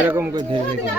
এরকম করে ধরে রেখে।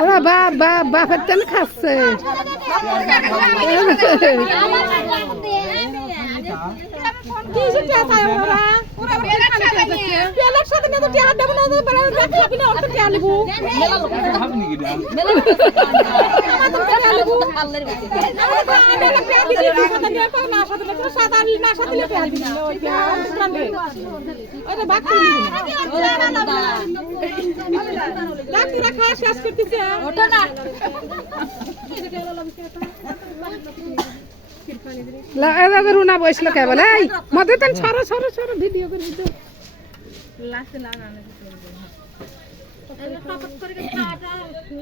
ওরা বাপ বাপ বাপের তেন খাচ্ছে। রুনা বসল কে বলে এই মধ্যে তেন সরো সরো সরো ভিডিও করে ভিডিও